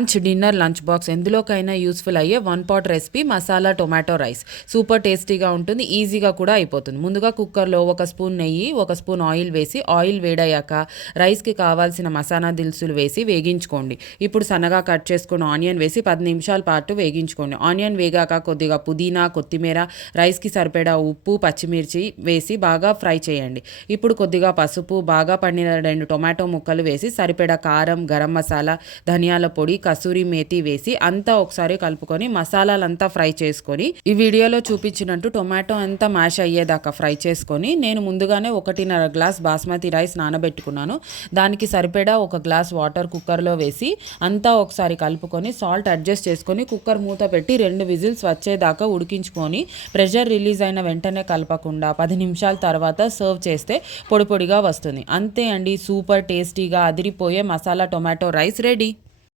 Lunch dinner lunch box ఎందులోకైనా useful అయ్యే one pot recipe masala tomato rice. Super టేస్టీగా ఉంటుంది ఈజీగా కూడా అయిపోతుంది. ముందుగా కుక్కర్లో ఒక స్పూన్ నెయ్యి ఒక స్పూన్ ఆయిల్ వేసి ఆయిల్ వేడయ్యాక రైస్కి కావాల్సిన మసాలా దినుసులు వేసి వేగించుకోండి. ఇప్పుడు సన్నగా కట్ చేసుకున్న ఆనియన్ వేసి పది నిమిషాల పాటు వేగించుకోండి. ఆనియన్ వేగాక కొద్దిగా పుదీనా కొత్తిమీర రైస్కి సరిపడా ఉప్పు పచ్చిమిర్చి వేసి బాగా ఫ్రై చేయండి. ఇప్పుడు కొద్దిగా పసుపు బాగా పండిన రెండు టొమాటో ముక్కలు వేసి సరిపడా కారం గరం మసాలా ధనియాల పొడి కసూరి మేతి వేసి అంతా ఒకసారి కలుపుకొని మసాలాలంతా ఫ్రై చేసుకొని ఈ వీడియోలో చూపించినట్టు టొమాటో అంతా మ్యాష్ అయ్యేదాకా ఫ్రై చేసుకొని నేను ముందుగానే ఒకటిన్నర గ్లాస్ బాస్మతి రైస్ నానబెట్టుకున్నాను. దానికి సరిపడా ఒక గ్లాస్ వాటర్ కుక్కర్లో వేసి అంతా ఒకసారి కలుపుకొని సాల్ట్ అడ్జస్ట్ చేసుకొని కుక్కర్ మూత పెట్టి రెండు విజిల్స్ వచ్చేదాకా ఉడికించుకొని ప్రెషర్ రిలీజ్ అయిన వెంటనే కలపకుండా పది నిమిషాల తర్వాత సర్వ్ చేస్తే పొడి పొడిగా వస్తుంది. అంతే అండి సూపర్ టేస్టీగా అదిరిపోయే మసాలా టొమాటో రైస్ రెడీ.